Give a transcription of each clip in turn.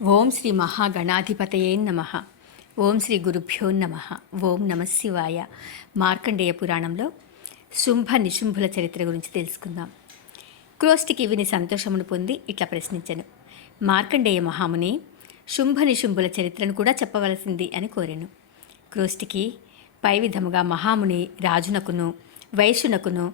ఓం శ్రీ మహాగణాధిపతయే నమః. ఓం శ్రీ గురుభ్యో నమః. ఓం నమః శివాయ. మార్కండేయ పురాణంలో శుంభ నిశుంభుల చరిత్ర గురించి తెలుసుకుందాం. క్రోష్టికి విని సంతోషమును పొంది ఇట్లా ప్రశ్నించెను. మార్కండేయ మహాముని, శుంభ నిశుంభుల చరిత్రను కూడా చెప్పవలసింది అని కోరెను. క్రోష్టికి పై విధముగా మహాముని రాజునకును వైశ్యునకును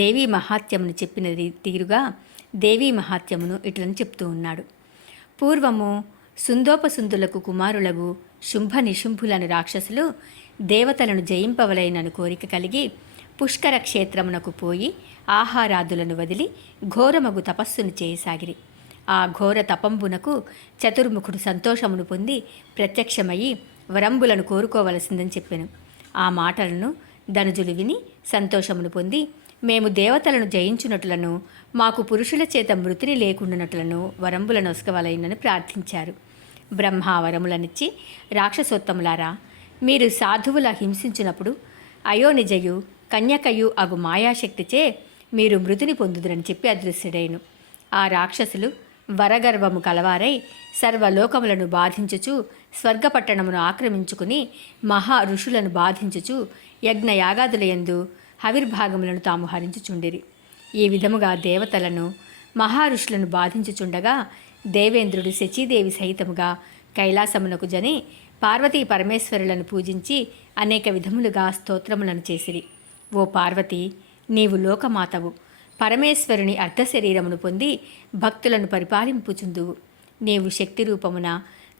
దేవీ మహాత్యమును చెప్పిన తీరుగా దేవీ మహాత్యమును ఇట్లని చెప్తూ ఉన్నాడు. పూర్వము సుందోపసుందులకు కుమారులకు శుంభ నిశుంభులను రాక్షసులు దేవతలను జయింపవలైనను కోరిక కలిగి పుష్కర క్షేత్రమునకు పోయి ఆహారాదులను వదిలి ఘోరమగు తపస్సును చేయసాగిరి. ఆ ఘోర తపంబునకు చతుర్ముఖుడు సంతోషమును పొంది ప్రత్యక్షమయ్యి వరంబులను కోరుకోవలసిందని చెప్పెను. ఆ మాటలను ధనుజులు విని సంతోషమును పొంది, మేము దేవతలను జయించునట్లను మాకు పురుషుల చేత మృతిని లేకుండానట్లను వరంబులను ఒసగవలైనని ప్రార్థించారు. బ్రహ్మ వరములనిచ్చి, రాక్షసోత్తములారా, మీరు సాధువుల హింసించినప్పుడు అయోనిజయు కన్యకయు అగు మాయాశక్తిచే మీరు మృతిని పొందుదురని చెప్పి అదృశ్యుడైను. ఆ రాక్షసులు వరగర్వము కలవారై సర్వలోకములను బాధించుచు స్వర్గపట్టణమును ఆక్రమించుకుని మహా ఋషులను బాధించుచు యజ్ఞయాగాదులయందు హవిర్భాగములను తాము హరించుచుండిరి. ఈ విధముగా దేవతలను మహారుషులను బాధించుచుండగా దేవేంద్రుడు శచీదేవి సహితముగా కైలాసమునకు జని పార్వతీ పరమేశ్వరులను పూజించి అనేక విధములుగా స్తోత్రములను చేసిరి. ఓ పార్వతి, నీవు లోకమాతవు, పరమేశ్వరుని అర్ధశరీరమును పొంది భక్తులను పరిపాలింపుచుందువు. నీవు శక్తి రూపమున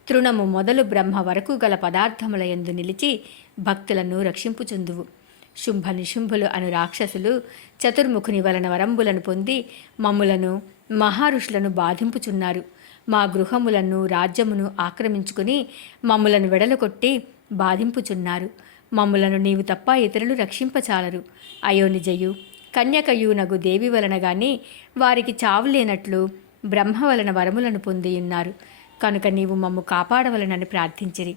తృణము మొదలు బ్రహ్మ వరకు గల పదార్థములయందు నిలిచి భక్తులను రక్షింపుచుందువు. శుంభ నిశుంభులు అను రాక్షసులు చతుర్ముఖుని వలన వరంబులను పొంది మమ్ములను మహారుషులను బాధింపుచున్నారు. మా గృహములను రాజ్యమును ఆక్రమించుకుని మమ్ములను వెడలకొట్టి బాధింపుచున్నారు. మమ్ములను నీవు తప్ప ఇతరులు రక్షింపచాలరు. అయోనిజయు కన్యకయునగు దేవి వలన గాని వారికి చావులేనట్లు బ్రహ్మ వలన వరములను పొందియున్నారు. కనుక నీవు మమ్ము కాపాడవలనని ప్రార్థించిరి.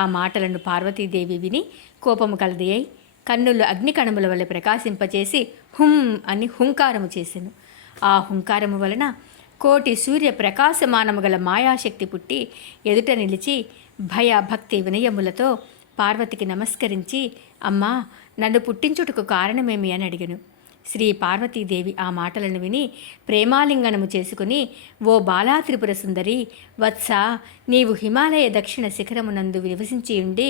ఆ మాటలను పార్వతీదేవి విని కోపము కలది అయి కన్నులు అగ్నికణముల వల్ల ప్రకాశింపచేసి హుం అని హుంకారము చేసెను. ఆ హుంకారము వలన కోటి సూర్య ప్రకాశమానము గల మాయాశక్తి పుట్టి ఎదుట నిలిచి భయ భక్తి వినయములతో పార్వతికి నమస్కరించి, అమ్మా, నన్ను పుట్టించుటకు కారణమేమి అని అడిగెను. శ్రీ పార్వతీదేవి ఆ మాటలను విని ప్రేమాలింగనము చేసుకుని, ఓ బాలా త్రిపుర సుందరి వత్స, నీవు హిమాలయ దక్షిణ శిఖరమునందు నివసించియుండి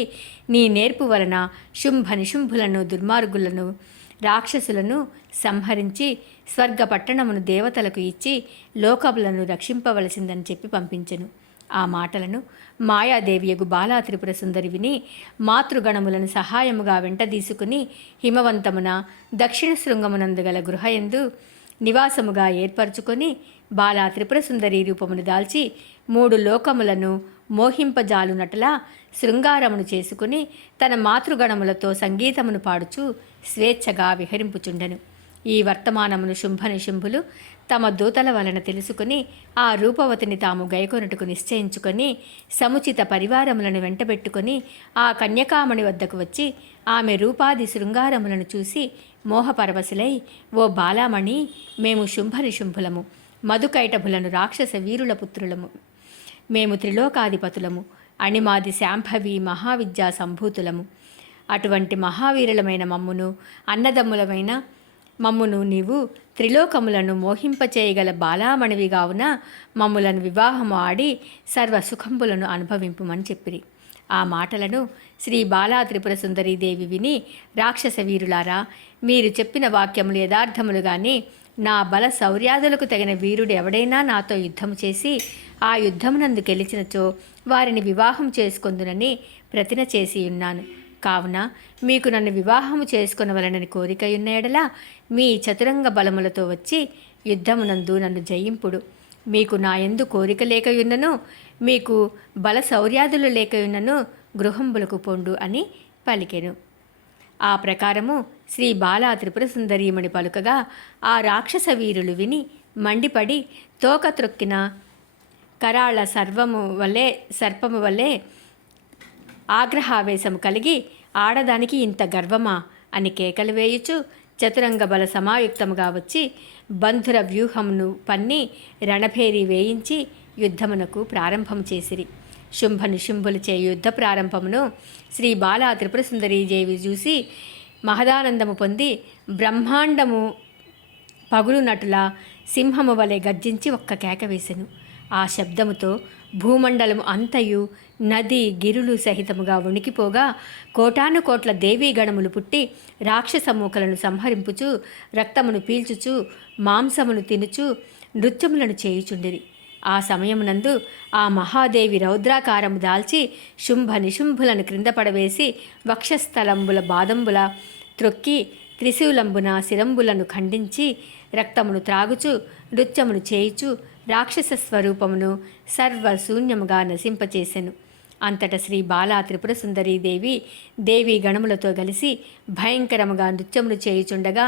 నీ నేర్పు వలన శుంభ నిశుంభులను దుర్మార్గులను రాక్షసులను సంహరించి స్వర్గ పట్టణమును దేవతలకు ఇచ్చి లోకములను రక్షింపవలసిందని చెప్పి పంపించెను. ఆ మాటలను మాయాదేవియగు బాలా త్రిపుర సుందరి విని మాతృగణములను సహాయముగా వెంటదీసుకుని హిమవంతమున దక్షిణ శృంగమునందు గల గృహయందు నివాసముగా ఏర్పరచుకొని బాలా త్రిపుర సుందరి రూపమును దాల్చి 3 లోకములను మోహింపజాలునట్లా శృంగారమును చేసుకుని తన మాతృగణములతో సంగీతమును పాడుచు స్వేచ్ఛగా విహరింపుచుండెను. ఈ వర్తమానమును శుంభ నిశుంభులు తమ దూతల వలన తెలుసుకుని ఆ రూపవతిని తాము గైకొనుటకు నిశ్చయించుకొని సముచిత పరివారములను వెంటబెట్టుకొని ఆ కన్యకామణి వద్దకు వచ్చి ఆమె రూపాది శృంగారములను చూసి మోహపరవశులై, ఓ బాలామణి, మేము శుంభ నిశుంభులము, మధుకైటభులను రాక్షస వీరుల పుత్రులము, మేము త్రిలోకాధిపతులము, అణిమాది శాంభవి మహావిద్యా సంభూతులము. అటువంటి మహావీరులమైన మమ్మును అన్నదమ్ములమైన మమ్మును నీవు త్రిలోకములను మోహింపచేయగల బాలామణివి గావున మమ్ములను వివాహము ఆడి సర్వసుఖంబులను అనుభవింపుమని చెప్పిరి. ఆ మాటలను శ్రీ బాలా త్రిపుర సుందరీదేవి విని, రాక్షస వీరులారా, మీరు చెప్పిన వాక్యములు యథార్థములు గాని నా బల శౌర్యాదులకు తగిన వీరుడు ఎవడైనా నాతో యుద్ధము చేసి ఆ యుద్ధమునందు గెలిచినచో వారిని వివాహం చేసుకొందునని ప్రతిన చేసి ఉన్నాను. కావున మీకు నన్ను వివాహము చేసుకొనవలనని కోరికయున్న ఎడల మీ చతురంగ బలములతో వచ్చి యుద్ధమునందు నన్ను జయింపుడు. మీకు నా యందు కోరిక లేకయున్నను, మీకు బల శౌర్యాదులు లేకయున్నను గృహంబులకు పొండు అని పలికెను. ఆ ప్రకారము శ్రీ బాలా త్రిపుర సుందరీమణి పలుకగా ఆ రాక్షస వీరులు విని మండిపడి తోక త్రొక్కిన కరాళ సర్పము వలె ఆగ్రహావేశము కలిగి, ఆడదానికి ఇంత గర్వమా అని కేకలు వేయుచు చతురంగ బల సమాయుక్తముగా వచ్చి బంధుర వ్యూహమును పన్ని రణభేరి వేయించి యుద్ధమునకు ప్రారంభం చేసిరి. శుంభ నిశుంభులు చే యుద్ధ ప్రారంభమును శ్రీ బాలా త్రిపుర సుందరీదేవి చూసి మహదానందము పొంది బ్రహ్మాండము పగులునటులా సింహము వలె గర్జించి ఒక్క కేక వేసెను. ఆ శబ్దముతో భూమండలము అంతయు నది గిరులు సహితముగా వణికిపోగా కోటాను కోట్ల దేవీగణములు పుట్టి రాక్షసమూకలను సంహరింపుచు రక్తమును పీల్చుచు మాంసమును తినుచు నృత్యములను చేయుచుండిరి. ఆ సమయమునందు ఆ మహాదేవి రౌద్రాకారము దాల్చి శుంభ నిశుంభులను క్రింద పడవేసి వక్షస్థలంబుల బాదంబుల త్రొక్కి త్రిశూలంబున శిరంబులను ఖండించి రక్తమును త్రాగుచు నృత్యమును చేయుచు రాక్షస స్వరూపమును సర్వశూన్యముగా నశింపచేసెను. అంతట శ్రీ బాలా త్రిపుర సుందరీదేవి దేవీ గణములతో కలిసి భయంకరముగా నృత్యములు చేయుచుండగా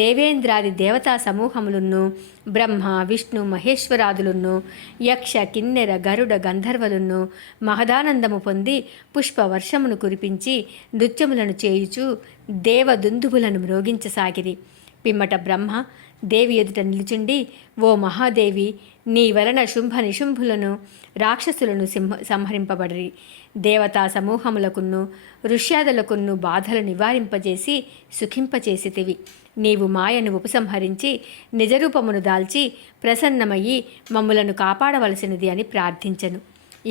దేవేంద్రాది దేవతా సమూహములను బ్రహ్మ విష్ణు మహేశ్వరాదులను యక్ష కిన్నెర గరుడ గంధర్వలను మహదానందము పొంది పుష్పవర్షమును కురిపించి నృత్యములను చేయుచు దేవదుందుబులను మ్రోగించసాగిరి. పిమ్మట బ్రహ్మ దేవి ఎదుట నిలుచుండి, ఓ మహాదేవి, నీ వలన శుంభ నిశుంభులను రాక్షసులను సంహరింపబడిరి. దేవతా సమూహములకును ఋష్యాదులకును బాధలు నివారింపజేసి సుఖింపచేసితివి. నీవు మాయను ఉపసంహరించి నిజరూపమును దాల్చి ప్రసన్నమయ్యి మమ్ములను కాపాడవలసినది అని ప్రార్థించెను.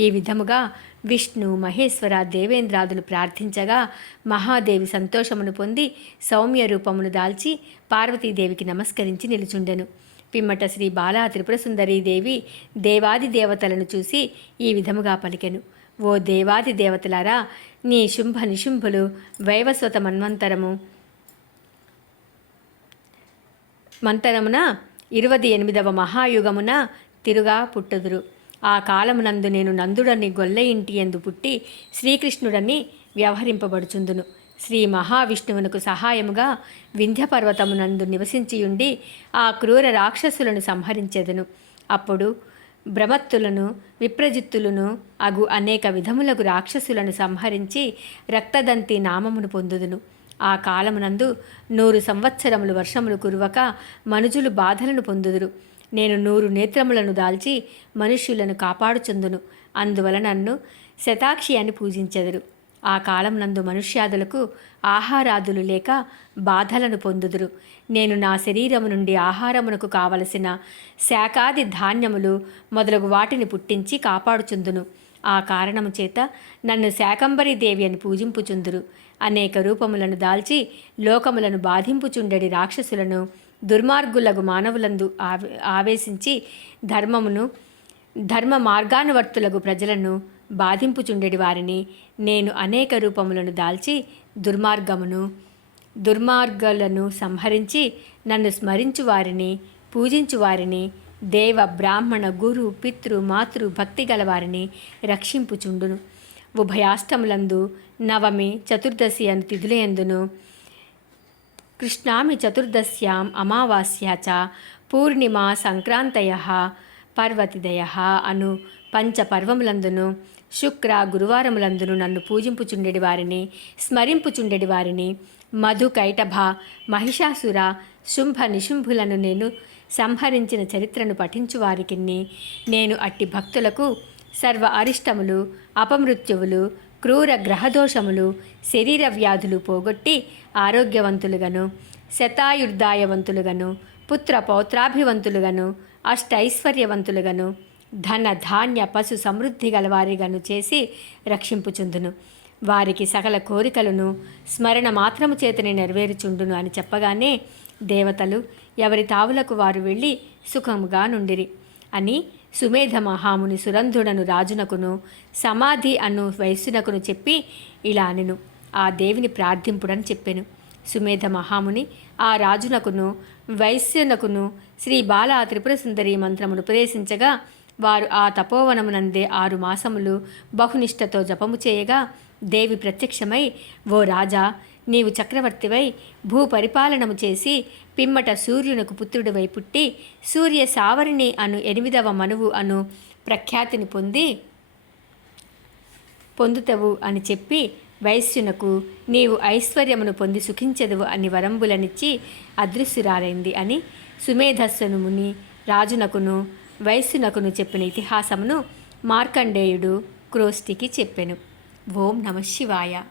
ఈ విధముగా విష్ణు మహేశ్వర దేవేంద్రాదులు ప్రార్థించగా మహాదేవి సంతోషమును పొంది సౌమ్య రూపమును దాల్చి పార్వతీదేవికి నమస్కరించి నిలుచుండెను. పిమ్మట శ్రీ బాలా త్రిపుర సుందరీదేవి దేవాది దేవతలను చూసి ఈ విధముగా పలికెను. ఓ దేవాది దేవతలారా, నీ శుంభ నిశుంభులు వైవస్వత మంతరమున 28వ మహాయుగమున తిరుగా పుట్టుదురు. ఆ కాలమునందు నేను నందుడని గొల్ల ఇంటి యందు పుట్టి శ్రీకృష్ణుడని వ్యవహరింపబడుచుందును. శ్రీ మహావిష్ణువునకు సహాయముగా వింధ్యపర్వతమునందు నివసించియుండి ఆ క్రూర రాక్షసులను సంహరించెదను. అప్పుడు భ్రమత్తులను విప్రజిత్తులను అగు అనేక విధములకు రాక్షసులను సంహరించి రక్తదంతి నామమును పొందుదును. ఆ కాలమునందు 100 సంవత్సరములు వర్షములు కురువక మనుజులు బాధలను పొందుదురు. నేను 100 నేత్రములను దాల్చి మనుష్యులను కాపాడుచుందును. అందువలన నన్ను శతాక్షి అని పూజించెదరు. ఆ కాలం నందు మనుష్యాదులకు ఆహారాదులు లేక బాధలను పొందుదురు. నేను నా శరీరము నుండి ఆహారమునకు కావలసిన శాకాది ధాన్యములు మొదలగు వాటిని పుట్టించి కాపాడుచుందును. ఆ కారణము చేత నన్ను శాకంబరీ దేవి అని పూజింపుచుందురు. అనేక రూపములను దాల్చి లోకములను బాధింపుచుండెడి రాక్షసులను దుర్మార్గులకు మానవులందు ఆవేశించి ధర్మ మార్గానువర్తులకు ప్రజలను బాధింపుచుండెడి వారిని నేను అనేక రూపములను దాల్చి దుర్మార్గులను సంహరించి నన్ను స్మరించు వారిని పూజించు వారిని దేవ బ్రాహ్మణ గురు పితృ మాతృ భక్తి గలవారిని రక్షింపుచుండును. ఉభయాష్టములందు నవమి చతుర్దశి అను తిథులయందును కృష్ణామి చతుర్దశ్యాం అమావాస్యా చ పూర్ణిమా సంక్రాంతయః పర్వతిదయః అను పంచపర్వములందును శుక్ర గురువారములందును నన్ను పూజింపుచుండెడి వారిని స్మరింపుచుండెడి వారిని మధు కైటభ మహిషాసుర శుంభ నిశుంభులను నేను సంహరించిన చరిత్రను పఠించు వారికి నేను అట్టి భక్తులకు సర్వ అరిష్టములు అపమృత్యువులు క్రూర గ్రహదోషములు శరీర వ్యాధులు పోగొట్టి ఆరోగ్యవంతులుగను శతాయుర్దాయవంతులుగను పుత్ర పౌత్రాభివంతులుగను అష్టైశ్వర్యవంతులుగను ధన ధాన్య పశు సమృద్ధి గలవారిగను చేసి రక్షింపుచుందును. వారికి సకల కోరికలను స్మరణ మాత్రము చేతనే నెరవేరుచుండును అని చెప్పగానే దేవతలు ఎవరి తావులకు వారు వెళ్ళి సుఖముగా నుండిరి అని సుమేధ మహాముని సురంధుడను రాజునకును సమాధి అను వైశ్యునకును చెప్పి ఇలా అనెను. ఆ దేవిని ప్రార్థింపుడని చెప్పెను. సుమేధ మహాముని ఆ రాజునకును వైశ్యునకును శ్రీ బాలా త్రిపుర సుందరి మంత్రమును ఉపదేశించగా వారు ఆ తపోవనమునందే 6 మాసములు బహునిష్టతో జపము చేయగా దేవి ప్రత్యక్షమై, ఓ రాజా, నీవు చక్రవర్తివై భూపరిపాలనము చేసి పిమ్మట సూర్యునకు పుత్రుడివై పుట్టి సూర్య సావరిణి అను 8వ మనువు అను ప్రఖ్యాతిని పొందుతవు అని చెప్పి వైశ్యునకు నీవు ఐశ్వర్యమును పొంది సుఖించెదవు అని వరంబులనిచ్చి అదృశ్యురాలైంది అని సుమేధస్సును ముని రాజునకును వయస్సునకును చెప్పిన ఇతిహాసమును మార్కండేయుడు క్రోష్టికి చెప్పెను. ఓం నమ శివాయ.